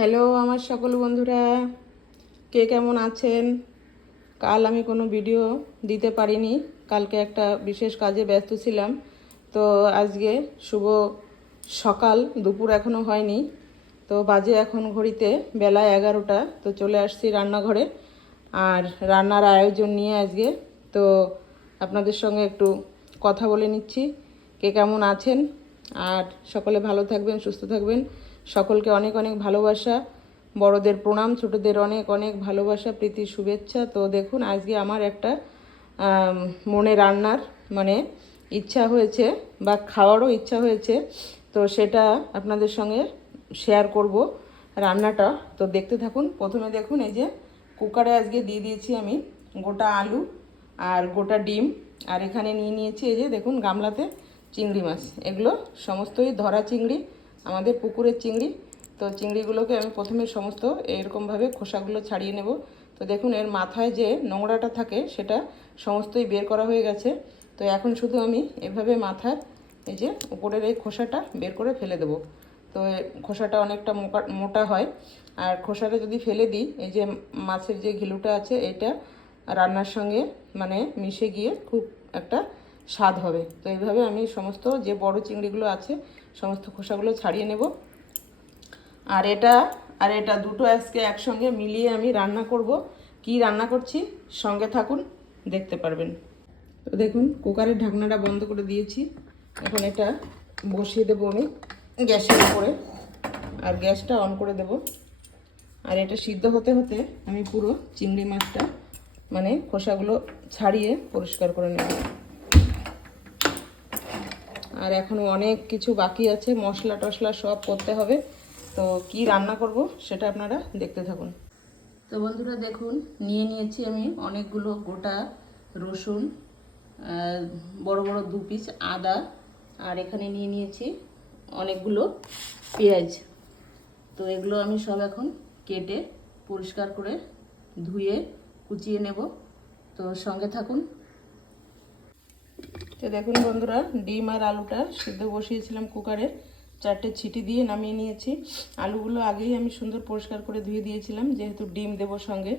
Hello আমার সকল বন্ধুরা, কে কেমন আছেন? কাল আমি কোনো ভিডিও দিতে পারিনি, কালকে একটা বিশেষ কাজে ব্যস্ত ছিলাম। তো আজকে শুভ সকাল, দুপুর এখনও হয়নি, তো বাজে এখন ঘড়িতে বেলা 11টা। তো চলে আসছি রান্নাঘরে, আর রান্নার আয়োজন নিয়ে আজকে। তো আপনাদের সঙ্গে একটু কথা বলে নিচ্ছি, কে কেমন আছেন। আর সকলে ভালো থাকবেন, সুস্থ থাকবেন। সকলকে অনেক অনেক ভালোবাসা, বড়দের প্রণাম, ছোটদের অনেক অনেক ভালোবাসা, প্রীতি, শুভেচ্ছা। তো দেখুন, আজকে আমার একটা মনে রান্নার ইচ্ছা হয়েছে, বা খাওয়ারও ইচ্ছা হয়েছে। তো সেটা আপনাদের সঙ্গে শেয়ার করব রান্নাটা। তো দেখতে থাকুন। প্রথমে দেখুন, এই যে কুকারে আজকে দিয়ে দিয়েছি আমি গোটা আলু আর গোটা ডিম। আর এখানে নিয়ে নিয়েছি, এই যে দেখুন, গামলাতে চিংড়ি মাছ। এগুলো সমস্তই ধরা চিংড়ি, আমাদের পুকুরের চিংড়ি। তো চিংড়িগুলোকে আমি প্রথমে সমস্ত এরকমভাবে খোসাগুলো ছাড়িয়ে নেব। তো দেখুন, এর মাথায় যে নোংরাটা থাকে সেটা সমস্তই বের করা হয়ে গেছে। তো এখন শুধু আমি এভাবে মাথার এই যে উপরের এই খোসাটা বের করে ফেলে দেবো। তো খোসাটা অনেকটা মোটা হয়, আর খোসাটা যদি ফেলে দিই, এই যে মাছের যে ঘিলুটা আছে এটা রান্নার সঙ্গে মিশে গিয়ে খুব একটা স্বাদ হবে। তো এইভাবে আমি সমস্ত যে বড় চিংড়িগুলো আছে সমস্ত খোসাগুলো ছাড়িয়ে নেব। আর এটা দুটো আজকে একসঙ্গে মিলিয়ে আমি রান্না করব। কি রান্না করছি সঙ্গে থাকুন, দেখতে পারবেন। তো দেখুন, কুকারের ঢাকনাটা বন্ধ করে দিয়েছি। এখন এটা বসিয়ে দেবো আমি গ্যাসের উপরে, আর গ্যাসটা অন করে দেব। আর এটা সিদ্ধ হতে হতে আমি পুরো চিংড়ি মাছটা খোসাগুলো ছাড়িয়ে পরিষ্কার করে নেব। আর এখনও অনেক কিছু বাকি আছে, মশলা টশলা সব করতে হবে। তো কি রান্না করব সেটা আপনারা দেখতে থাকুন। তো বন্ধুরা দেখুন, নিয়ে নিয়েছি আমি অনেকগুলো গোটা রসুন, বড় বড় 2 পিস আদা, আর এখানে নিয়ে নিয়েছি অনেকগুলো পেঁয়াজ। তো এগুলো আমি সব এখন কেটে পরিষ্কার করে ধুয়ে কুচিয়ে নেব। তো সঙ্গে থাকুন। তো দেখুন বন্ধুরা, ডিম আর আলুটা সিদ্ধ বসিয়েছিলাম কুকারে, 4টে ছিটি দিয়ে নামিয়ে নিয়েছি। আলুগুলো আগেই আমি সুন্দর পরিষ্কার করে ধুয়ে দিয়েছিলাম, যেহেতু ডিম দেবো সঙ্গে,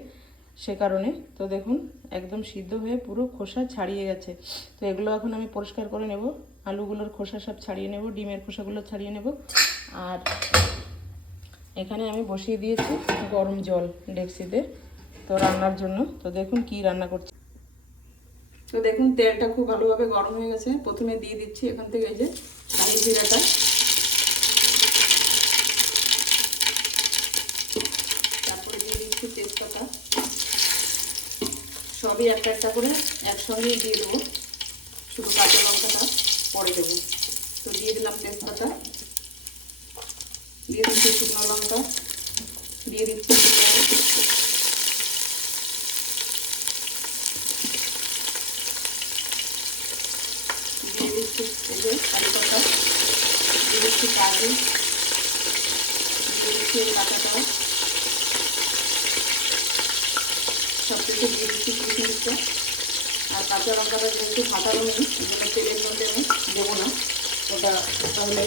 সে কারণে। তো দেখুন, একদম সিদ্ধ হয়ে পুরো খোসা ছাড়িয়ে গেছে। তো এগুলো এখন আমি পরিষ্কার করে নেব। আলুগুলোর খোসা সব ছাড়িয়ে নেব, ডিমের খোসাগুলো ছাড়িয়ে নেব। আর এখানে আমি বসিয়ে দিয়েছি গরম জল ডেকচিতে, তো রান্নার জন্য। তো দেখুন কি রান্না করছি। তো দেখুন, তেলটা খুব ভালোভাবে গরম হয়ে গেছে। প্রথমে দিয়ে দিচ্ছি এখান থেকে এই যে শাহি জিরাটা, তারপরে দিয়ে দিচ্ছি তেজপাতা। সবই একটা একটা করে একসঙ্গেই দিয়ে দেবো, শুধু কাঁচা লঙ্কাটা পরে দেবো। তো দিয়ে দিলাম তেজপাতা, দিয়ে দিচ্ছি শুকনো লঙ্কা, দিয়ে দিচ্ছি দিয়ে দিচ্ছি এই যে কারি পাতা, দিয়ে দিচ্ছি কাজু, দিয়ে দিচ্ছি কাঁচাটা, সব কিছু দিয়ে দিচ্ছি কিশমিশটা। আর কাঁচা লঙ্কাটা যেহেতু ফাটানো নেই, এগুলো তেলের মধ্যে আমি দেবো না, ওটা তাহলে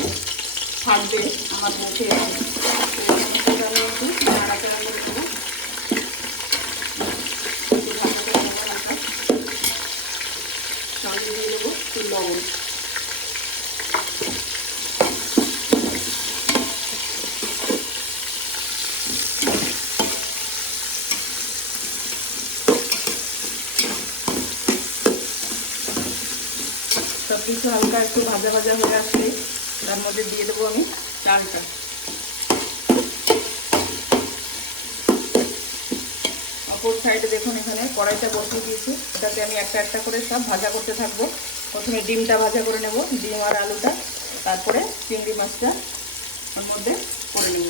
থাকবে আমার মুখে। আমি একটু নাড়াচাড়া করে দেবো, একটু ঢাকা করে দেবো হালকা। সঙ্গে দিয়ে দেবো একটু লবণ। সব কিছু হালকা একটু ভাজা ভাজা হয়ে আসলে তার মধ্যে দিয়ে দেবো আমি চালটা। অপর সাইডে দেখুন, এখানে কড়াইটা বসিয়ে দিয়েছি, এটাতে আমি একটা একটা করে সব ভাজা করতে থাকবো। প্রথমে ডিমটা ভাজা করে নেব, ডিম আর আলুটা, তারপরে চিংড়ি মাছটা ওর মধ্যে করে নেব।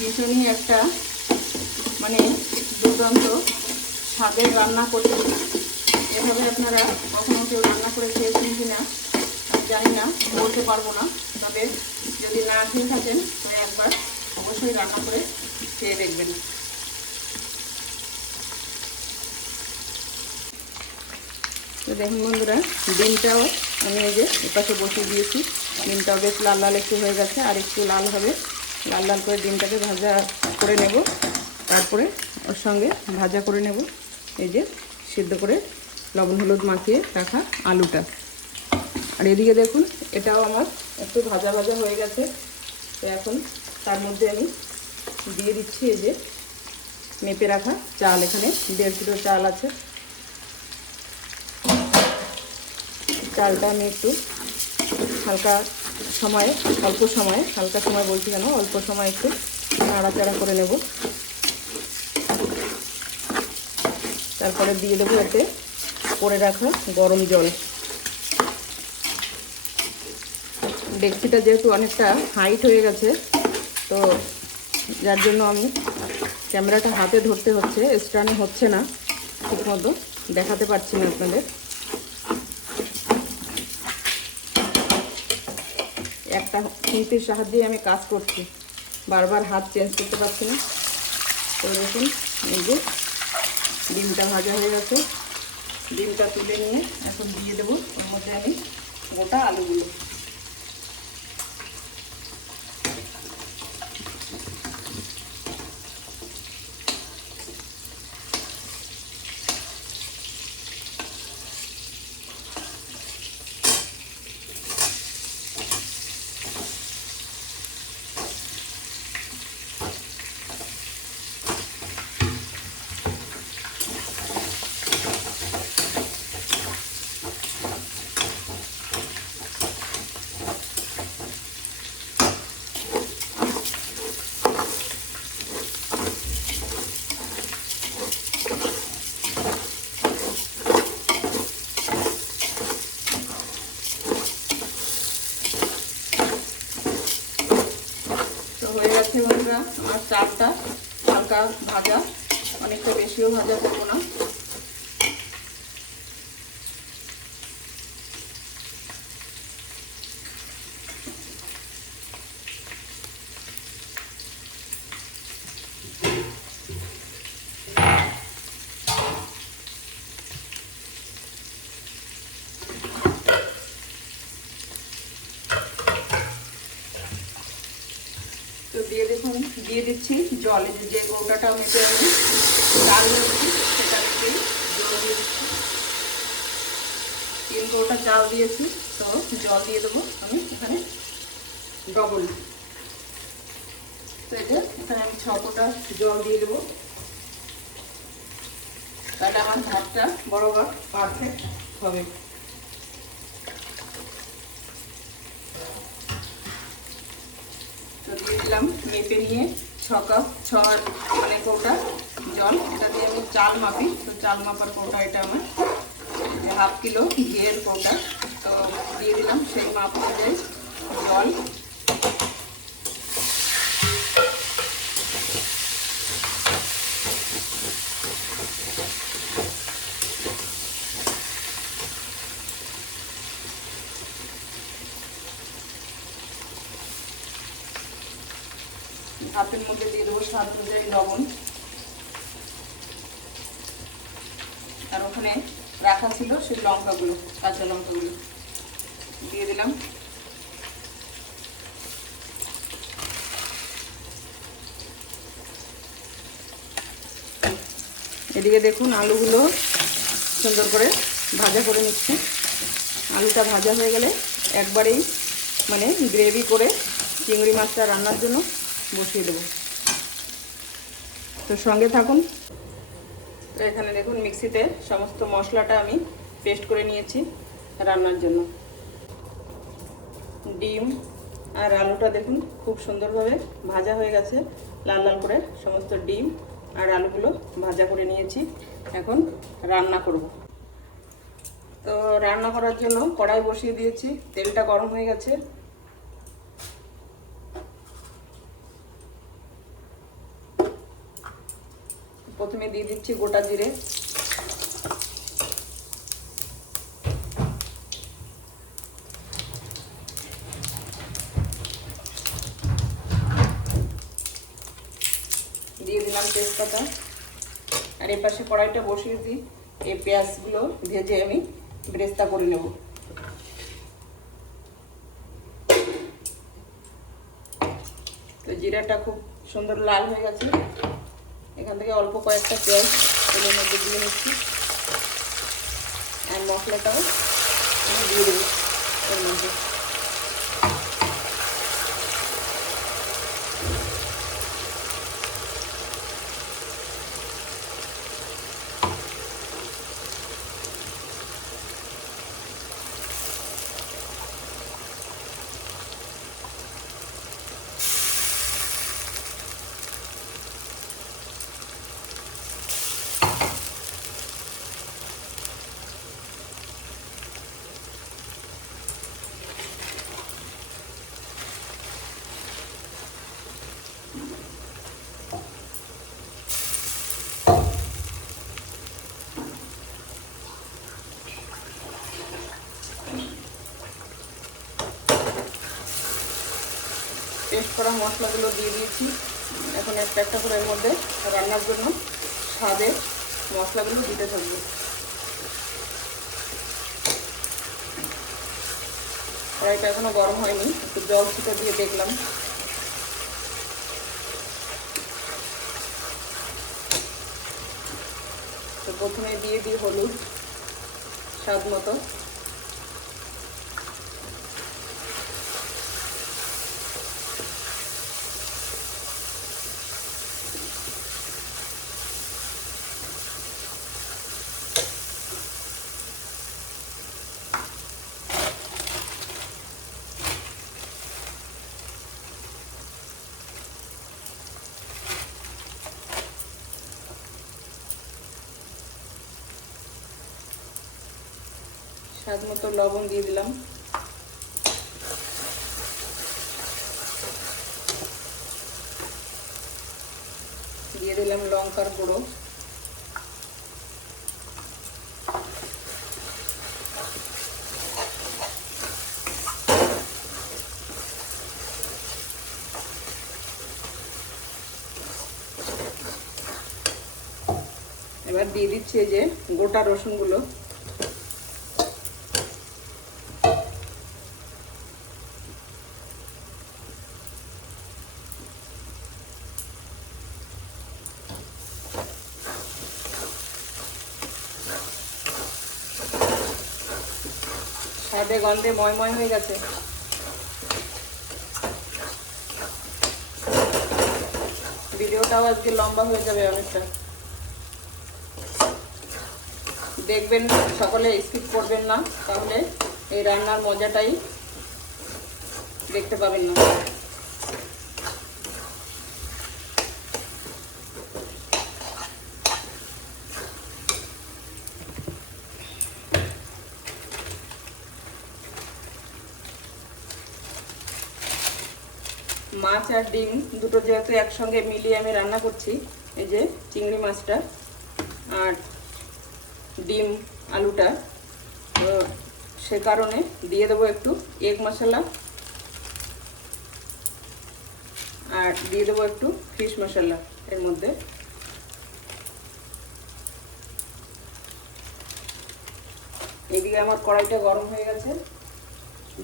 ভীষণই একটা দুর্দান্ত স্বাদের রান্না করছি। এভাবে আপনারা কখনো কেউ রান্না করে খেয়েছেন কি না আমি জানি না, বলতে পারবো না। তবে যদি না খেয়ে থাকেন তাহলে একবার অবশ্যই রান্না করে খেয়ে দেখবেন। তো দেখুন বন্ধুরা, ডিমটাও আমি এই যে এপাশে বসিয়ে দিয়েছি। ডিমটাও বেশ লাল লাল একটু হয়ে গেছে, আর একটু লাল হবে। লাল লাল করে ডিমটাকে ভাজা করে নেব, তারপরে ওর সঙ্গে ভাজা করে নেব এই যে সিদ্ধ করে লবণ হলুদ মাখিয়ে রাখা আলুটা। আর এদিকে দেখুন এটাও আমার একটু ভাজা ভাজা হয়ে গেছে। তো এখন তার মধ্যে আমি দিয়ে দিচ্ছি এই যে মেপে রাখা চাল। এখানে 1.5 কিলো চাল আছে। চালটা আমি একটু হালকা সময়ে হালকা সময় বলছি কেন, অল্প সময় একটু নাড়াচাড়া করে নেব। তারপরে দিয়ে দেবো এতে করে রাখা গরম জল। ডেকচিটা যেহেতু অনেকটা হাইট হয়ে গেছে, তো যার জন্য আমি ক্যামেরাটা হাতে ধরতে হচ্ছে, স্ট্যান্ড হচ্ছে না, ঠিক মতো দেখাতে পারছি না আপনাদের। একটা খুন্তির সাহায্যে আমি কাজ করছি, বারবার হাত চেঞ্জ করতে পারছি না। তো দেখুন এই যে ডিমটা ভাজা হয়ে গেছে। ডিমটা তুলে নিয়ে এখন দিয়ে দেবো ওর মধ্যে আমি গোটা আলুগুলো। হয়ে গেছে বন্ধুরা আমার চালটা হালকা ভাজা, অনেকটা বেশিও ভাজা করবো না। তো দিয়ে দিচ্ছি জল। যে কৌটাটা মেপে আমি চাল দিচ্ছি সেটা থেকে জল দিয়ে দিচ্ছি। 3 কৌটা চাল দিয়েছি, তো জল দিয়ে দেবো আমি এখানে ডবল। তো এখানে আমি 6 কৌটা জল দিয়ে দেবো, তাহলে আমার ভাতটা বড় ভাত পারফেক্ট হবে। তো দিয়ে দিলাম মেপে নিয়ে 6 কাপ 6 মানে কৌটা জল। এটা দিয়ে আমি চাল মাপি, তো চাল মাপার কৌটা এটা আমার 1/2 কিলো ঘিয়ের কৌটা। তো দিয়ে দিলাম সেই মাপ অনুযায়ী জল। ভাতের মধ্যে দিয়ে দেবো স্বাদ অনুযায়ী লবণ। আর ওখানে রাখা ছিল সেই লঙ্কাগুলো, কাঁচা লঙ্কাগুলো দিয়ে দিলাম। এদিকে দেখুন আলুগুলো সুন্দর করে ভাজা করে নিচ্ছি। আলুটা ভাজা হয়ে গেলে একবারেই মানে গ্রেভি করে চিংড়ি মাছটা রান্নার জন্য বসিয়ে দেবো। তো সঙ্গে থাকুন। তো এখানে দেখুন মিক্সিতে সমস্ত মশলাটা আমি পেস্ট করে নিয়েছি রান্নার জন্য। ডিম আর আলুটা দেখুন খুব সুন্দরভাবে ভাজা হয়ে গেছে, লাল লাল করে সমস্ত ডিম আর আলুগুলো ভাজা করে নিয়েছি। এখন রান্না করব। তো রান্না করার জন্য কড়াই বসিয়ে দিয়েছি, তেলটা গরম হয়ে গেছে। প্রথমে দিয়ে দিচ্ছি গোটা জিরে, দিয়ে দিলাম তেজপাতা। আর এই পাশে কড়াইটা বসিয়ে দিই, এই পেঁয়াজগুলো ভেজে আমি বেরেস্তা করে নেব। তো জিরাটা খুব সুন্দর লাল হয়ে গেছে, এখান থেকে অল্প কয়েকটা পেঁয়াজ তেলের মধ্যে দিয়ে নিচ্ছি, আর মশলাটাও আমি দিয়ে দেবো এর মধ্যে। পেস্ট করা মশলাগুলো দিয়ে দিয়েছি, এখন একটা একটা করে এর মধ্যে রান্নার জন্য স্বাদের মশলাগুলো দিতে থাকবো। কড়াইটা এখনো গরম হয়নি, একটু জল ছিটা দিয়ে দেখলাম। তো প্রথমে দিয়ে দিই হলুদ স্বাদ মতো, স্বাদ মতো লবণ দিয়ে দিলাম, দিয়ে দিলাম লঙ্কার গুঁড়ো, এবার দিয়ে দিচ্ছি এই যে গোটা রসুনগুলো, স্বাদে গন্ধে ময়ময় হয়ে গেছে। ভিডিওটাও আজকে লম্বা হয়ে যাবে অনেকটা, দেখবেন সকলে স্কিপ করবেন না, তাহলে এই রান্নার মজাটাই দেখতে পাবেন না। মাছ আর ডিম দুটো যেহেতু একসঙ্গে মিলিয়ে আমি রান্না করছি, এই যে চিংড়ি মাছটা আর ডিম আলুটা, তো সে কারণে দিয়ে দেবো একটু এগ মশলা আর দিয়ে দেবো একটু ফিশ মশলা এর মধ্যে। এদিকে আমার কড়াইটা গরম হয়ে গেছে,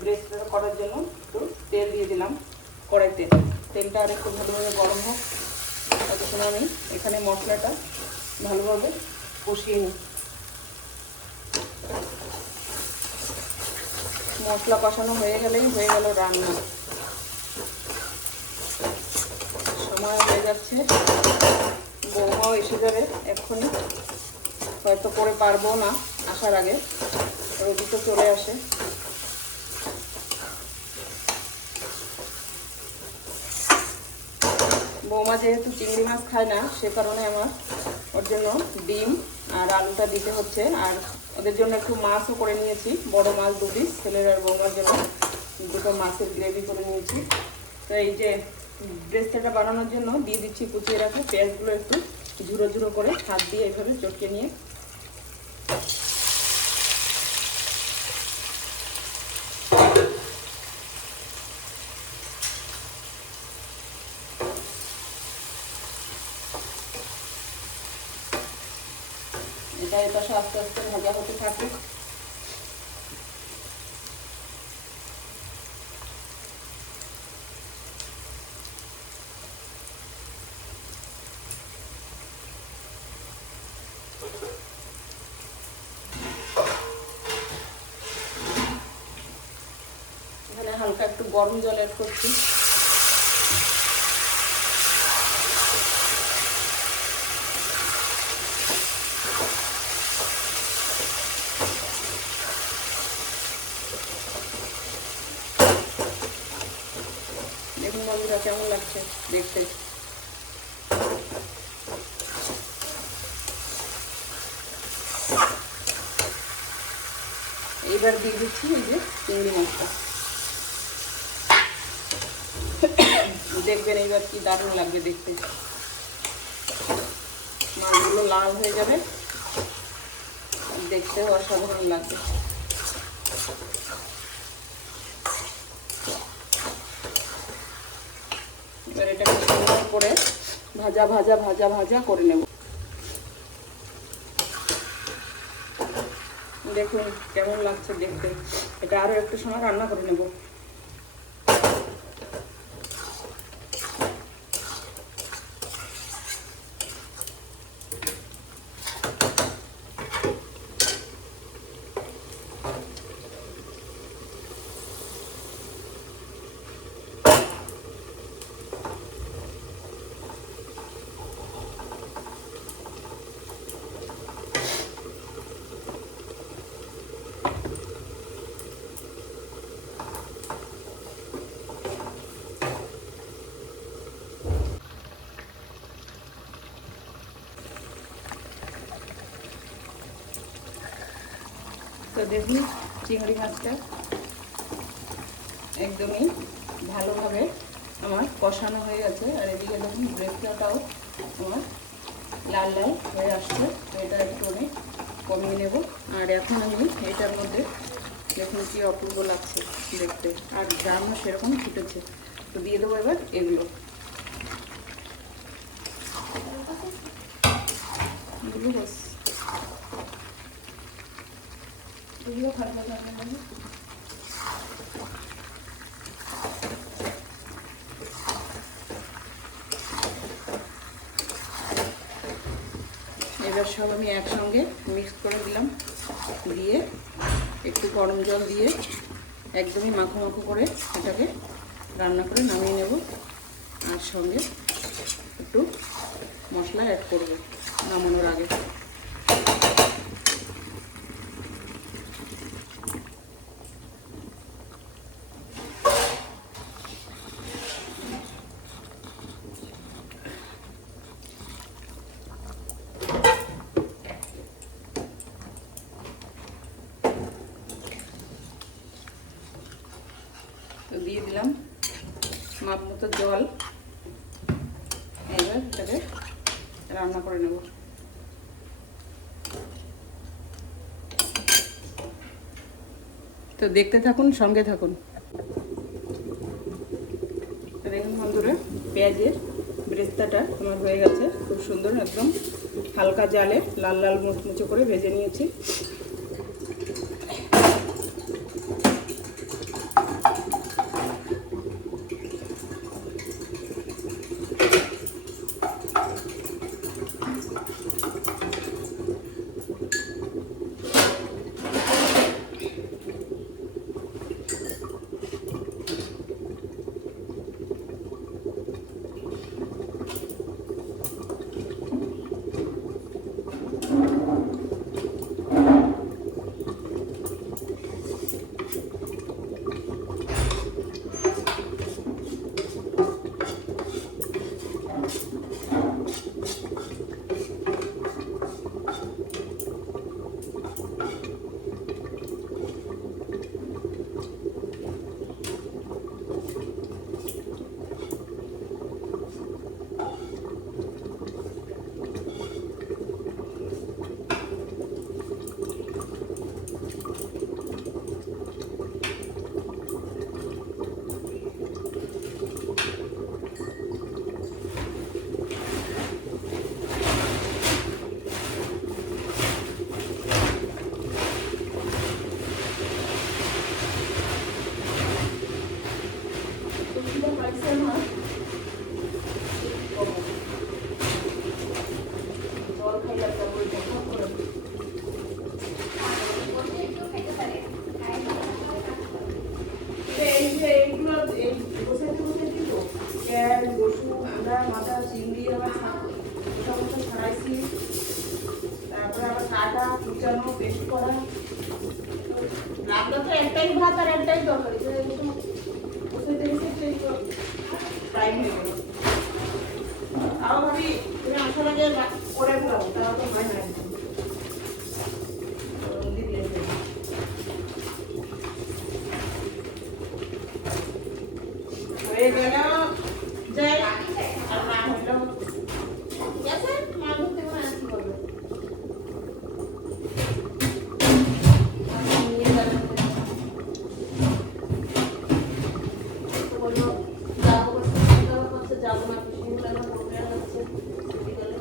ব্রেস্টটা করার জন্য একটু তেল দিয়ে দিলাম কড়াইতে। তেলটা আর একটু ভালোভাবে গরম হোক, ততক্ষণ আমি এখানে মশলাটা ভালোভাবে কষিয়ে নিই। মশলা কষানো হয়ে গেলেই হয়ে গেল রান্না। সময় হয়ে যাচ্ছে, বৌমাও এসে যাবে এক্ষুনি, হয়তো করে পারবো না আসার আগে, রোদি তো চলে আসে। বৌমা যেহেতু চিংড়ি মাছ খায় না, সে কারণে আমার ওর জন্য ডিম আর আলুটা দিতে হচ্ছে, আর ওদের জন্য একটু মাছও করে নিয়েছি, বড় মাছ 2 পিস, ছেলের আর বৌমার জন্য 2টো মাছের গ্রেভি করে নিয়েছি। তো এই যে ব্রেস্তাটা বানানোর জন্য দিয়ে দিচ্ছি কুচিয়ে রাখা পেঁয়াজগুলো একটু ঝুড়ো ঝুড়ো করে হাত দিয়ে এইভাবে চটকে নিয়ে এটা এই পাশে আস্তে আস্তে ভাজা হতে থাকুক। এখানে হালকা একটু গরম জল অ্যাড করছি। দেখুন বন্ধুরা কেমন লাগছে দেখতে। এইবার দিয়ে দিচ্ছি এই যে চিংড়ি মাছটা। দেখবেন এইবার কি দারুণ লাগবে দেখতে। মাছগুলো লাল হয়ে যাবে, দেখতেও অসাধারণ লাগবে। এবার এটাকে সুন্দর করে ভাজা ভাজা ভাজা ভাজা করে নেব। দেখুন কেমন লাগছে দেখতে। এটা আরো একটু সময় রান্না করে নেব। তো দেখুন চিংড়ি মাছটা একদমই ভালোভাবে আমার কষানো হয়ে গেছে। আর এদিকে দেখুন ব্রেস্তাটাও আমার লাল লাল হয়ে আসছে। এটা একটু আমি কমিয়ে নেব। আর এখন আমি এটার মধ্যে দেখুন কি অপূর্ব লাগছে দেখতে, আর গ্রামও সেরকম ফুটেছে। তো দিয়ে দেবো এবার এগুলো। এবার সব আমি একসঙ্গে মিক্স করে দিলাম, দিয়ে একটু গরম জল দিয়ে একদমই মাখো মাখো করে এটাকে রান্না করে নামিয়ে নেব। আর সঙ্গে একটু মশলা অ্যাড করব নামানোর আগে। তো দিয়ে দিলাম মাপ মতো জল। এবার এটাকে রান্না করে নেব। তো দেখতে থাকুন, সঙ্গে থাকুন। দেখুন বন্ধুরা পেঁয়াজের ব্রেস্তাটা আমার হয়ে গেছে খুব সুন্দর, একদম হালকা জালে লাল লাল মুচমুচো করে ভেজে নিয়েছি। চিংড়ি আবার সমস্ত ছাড়াইছি, তারপরে আবার কাটা কুচানো পেস্ট করা। রান্না তো একটাই ভাত আর একটাই তরকারি, বসাইতে বসে টাইম হয়ে গেল। তাও ভাবি তুমি আসার আগে করে ফেলাম, তাও তো হয় না একদম। হয়ে গেল যাই, আর না হইলেও ঠিক আছে, মা ধরতে মনে আর কি করবে। নিয়ে যাবে তো বললো যাবো করছে, যাবো না পিসিগুলো আমার প্রোগ্রাম হচ্ছে বিকালে।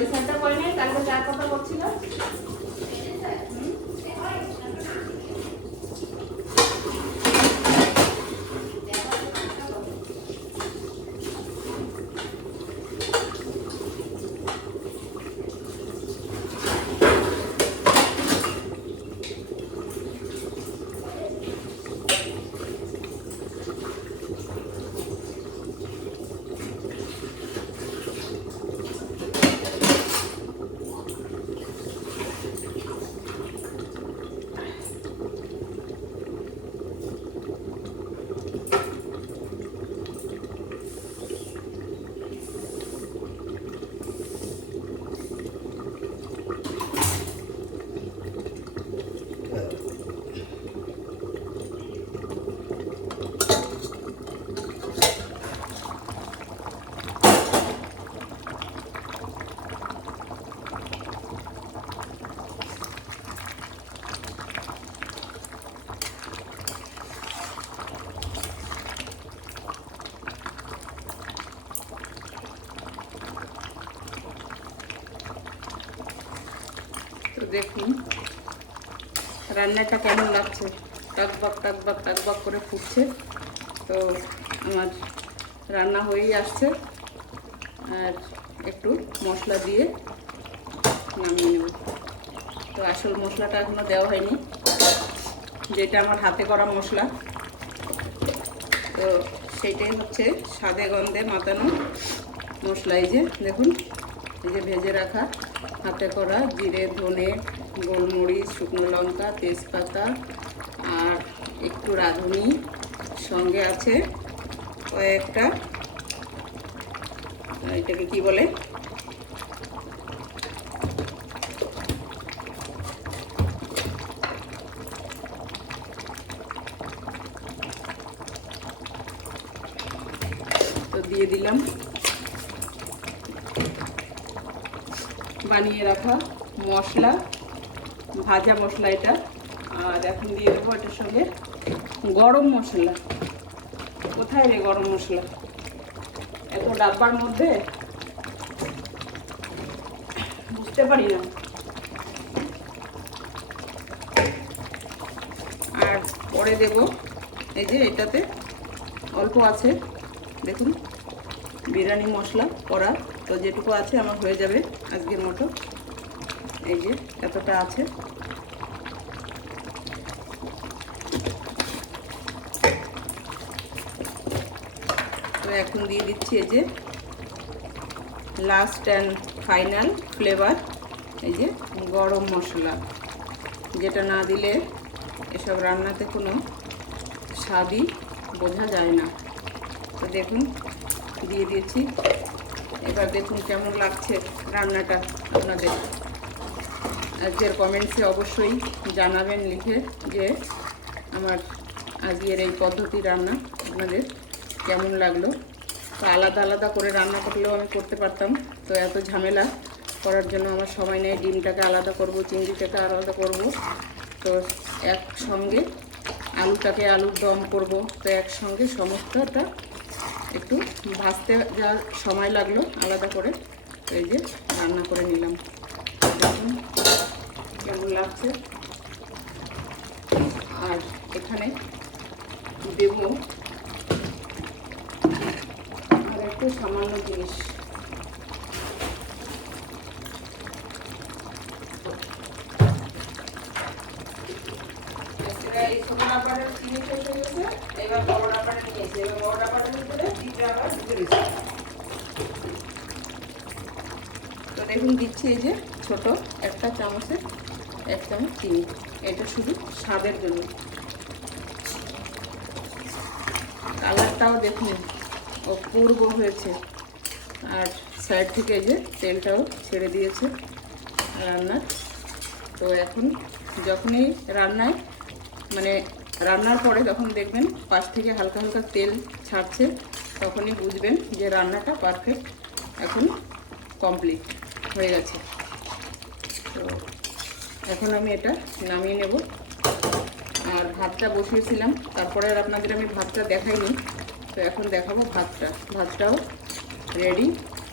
ওই সাইডটা করে নেই, কালকে চার কথা করছিল। তো দেখুন রান্নাটা কেমন লাগছে, টকবক টকবক টকবক করে ফুটছে। তো আমার রান্না হয়েই আসছে, আর একটু মশলা দিয়ে নামিয়ে নেব। তো আসল মশলাটা এখনো দেওয়া হয়নি, যেটা আমার হাতে করা মশলা। তো সেইটাই হচ্ছে স্বাদে গন্ধে মাতানো মশলা। এই যে দেখুন, এই যে ভেজে রাখা হাতে করা জিরে, ধনে, গোলমরিচ, শুকনো লঙ্কা, তেজপাতা আর একটু রাঁধুনি, সঙ্গে আছে কয়েকটা, এটাকে কি বলে, তো দিয়ে দিলাম বানিয়ে রাখা মশলা, ভাজা মশলা এটা। আর এখন দিয়ে দেবো এটার সঙ্গে গরম মশলা। কোথায় রে গরম মশলা, এত ডাব্বার মধ্যে বুঝতে পারি না। আর পরে দেব এই যে এটাতে অল্প আছে, দেখুন বিরিয়ানি মশলা করা। তো যেটুকু আছে আমার হয়ে যাবে আজকের মতো। এই যে এতটা আছে। এখন দিয়ে দিচ্ছি এই যে লাস্ট অ্যান্ড ফাইনাল ফ্লেভার, এই যে গরম মশলা, যেটা না দিলে এসব রান্নাতে কোনো স্বাদই বোঝা যায় না। তো দেখুন দিয়ে দিয়েছি। এবার দেখুন কেমন লাগছে রান্নাটা আপনাদের। আজকের কমেন্টসে অবশ্যই জানাবেন লিখে যে আমার আজকের এই পদ্ধতি রান্না আপনাদের কেমন লাগলো। তো আলাদা আলাদা করে রান্না করলেও আমি করতে পারতাম, তো এত ঝামেলা করার জন্য আমার সময় নেই। ডিমটাকে আলাদা করব, চিংড়িটাকে আলাদা করব, তো একসঙ্গে আলুটাকে আলুর দম করব, তো একসঙ্গে সমস্তটা একটু ভাজতে যা সময় লাগলো আলাদা করে, তো এই যে রান্না করে নিলাম। দেখুন কেমন লাগছে। আর এখানে দেব আর একটু সামান্য জিনিস, এই ছোট ডাব্বাটা চিনি শেষ হয়ে গেছে, এবার বড় ডাব্বাটা নিয়েছি, এবার বড় ডাব্বাটার ভিতরে দিতে আবার দিতে দিচ্ছি। তো দেখুন দিচ্ছি এই যে ছোট একটা চামচে 1 চামচ চিনি, এটা শুধু স্বাদের জন্য। কালারটাও দেখুন অপূর্ব হয়েছে, আর সাইড থেকে এই যে তেলটাও ছেড়ে দিয়েছে রান্নার। তো এখন যখনই রান্নায় মানে রান্নার পরে যখন দেখবেন পাশ থেকে হালকা হালকা তেল ছাড়ছে, তখনই বুঝবেন যে রান্নাটা পারফেক্ট এখন কমপ্লিট হয়ে গেছে। তো এখন আমি এটা নামিয়ে নেব। আর ভাতটা বসিয়েছিলাম, তারপরে আর আপনাদের আমি ভাতটা দেখাইনি, তো এখন দেখাবো ভাতটা। ভাতটাও রেডি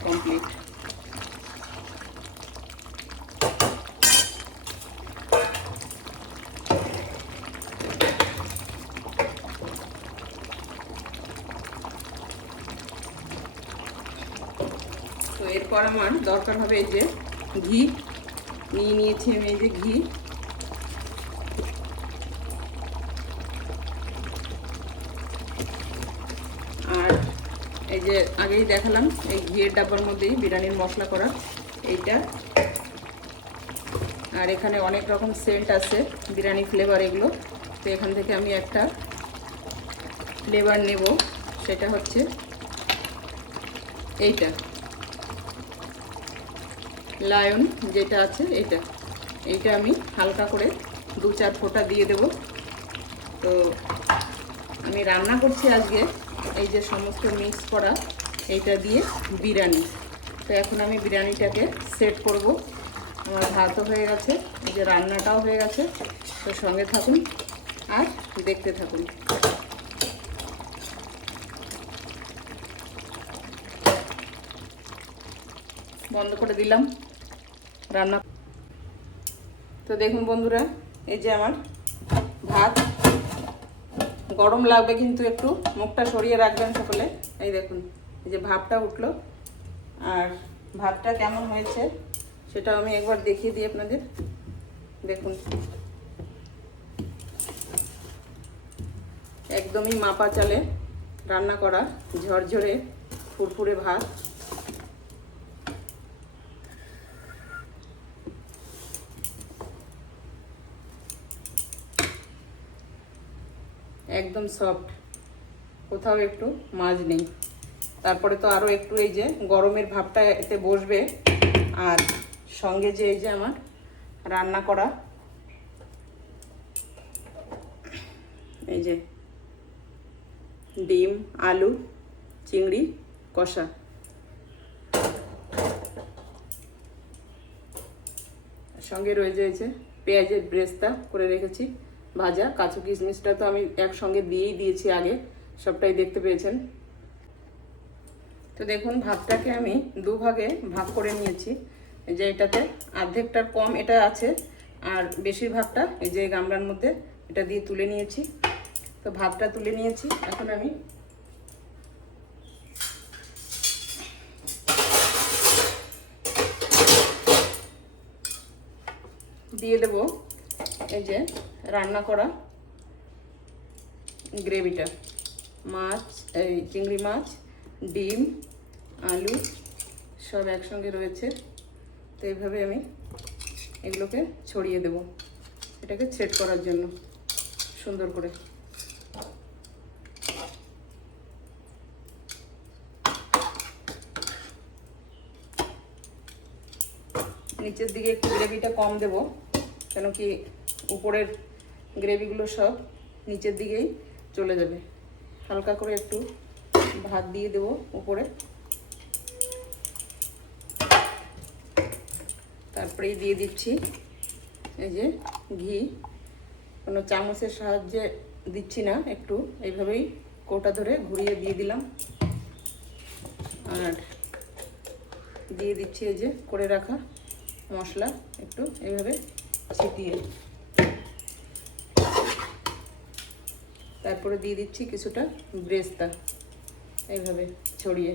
কমপ্লিট। তো এরপর আমার দরকার হবে এই যে ঘি নিয়ে নিয়েছি আমি, এই যে ঘি। আর এই যে আগেই দেখালাম এই ঘিয়ের ডাব্বার মধ্যেই বিরিয়ানির মশলা করা এইটা। আর এখানে অনেক রকম সেন্ট আছে, বিরিয়ানি ফ্লেভার এগুলো। তো এখান থেকে আমি একটা ফ্লেভার নেব, সেটা হচ্ছে এইটা লায়ন যেটা আছে এইটা আমি হালকা করে 2-4 ফোঁটা দিয়ে দেব। তো আমি রান্না করছি আজকে এই যে সমস্ত মিক্স করা এইটা দিয়ে বিরিয়ানি। তো এখন আমি বিরিয়ানিটাকে সেট করব। আমার ভাতও হয়ে গেছে, এই যে রান্নাটাও হয়ে গেছে। তো সঙ্গে থাকুন আর দেখতে থাকুন। বন্ধ করে দিলাম রান্না। তো দেখুন বন্ধুরা, এই যে আমার ভাত গরম লাগবে, কিন্তু একটু মুখটা সরিয়ে রাখবেন সকলে। এই দেখুন এই যে ভাপটা উঠলো, আর ভাতটা কেমন হয়েছে সেটা আমি একবার দেখিয়ে দিই আপনাদের। দেখুন একদমই মাপা চালে রান্না করা ঝরঝরে ফুরফুরে ভাত। একদম সফট, কোথাও একটু মাছ নেই। তারপরে তো আরও একটু এই যে গরমের ভাবটা এতে বসবে, আর সঙ্গে যে এই যে আমার রান্না করা এই যে ডিম আলু চিংড়ি কষা, সঙ্গে রয়েছে এই যে পেঁয়াজের ব্রেস্তা করে রেখেছি ভাজা। কাজু কিশমিশটা তো আমি একসঙ্গে দিয়েই দিয়েছি আগে, সবটাই দেখতে পেয়েছেন। তো দেখুন ভাতটাকে আমি 2 ভাগে ভাগ করে নিয়েছি, যে এটাতে অর্ধেকটার কম এটা আছে, আর বেশিরভাগটা এই যে গামলার মধ্যে এটা দিয়ে তুলে নিয়েছি। তো ভাতটা তুলে নিয়েছি, এখন আমি দিয়ে দেব এই যে রান্না করা গ্রেভিটা, মাছ এই চিংড়ি মাছ ডিম, আলু সব একসঙ্গে রয়েছে। তো এইভাবে আমি এগুলোকে ছড়িয়ে দেব, এটাকে সেট করার জন্য সুন্দর করে। নিচের দিকে একটু গ্রেভিটা কম দেব, কেন কি উপরের গ্রেভিগুলো সব নিচের দিকেই চলে যাবে। হালকা করে একটু ভাত দিয়ে দেব উপরে, তারপরেই দিয়ে দিচ্ছি এই যে ঘি। কোনো চামচের সাহায্যে দিচ্ছি না, একটু এইভাবেই কৌটা ধরে ঘুরিয়ে দিয়ে দিলাম। আর দিয়ে দিচ্ছি এই যে করে রাখা মশলা, একটু এইভাবে ছিটিয়ে। তারপরে দিয়ে দিচ্ছি কিছুটা ব্রেস্তা, এইভাবে ছড়িয়ে।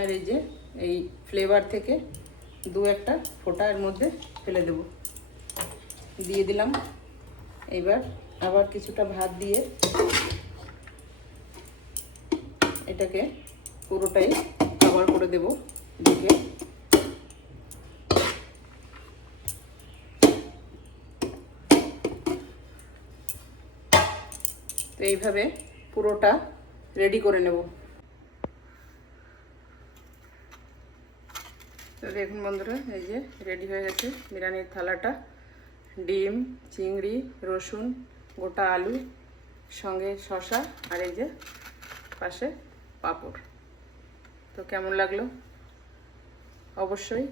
আর এই যে এই ফ্লেভার থেকে দু একটা ফোঁটা এর মধ্যে ফেলে দেব, দিয়ে দিলাম। এবার আবার কিছুটা ভাত দিয়ে এটাকে পুরোটাই কভার করে দেব ঢেকে। তো এইভাবে পুরোটা রেডি করে নেব। তো দেখুন বন্ধুরা, এই যে রেডি হয়ে গেছে বিরিয়ানির থালাটা। ডিম, চিংড়ি, রসুন, গোটা আলু, সঙ্গে শসা, আর এই যে পাশে পাঁপড়। তো কেমন লাগলো অবশ্যই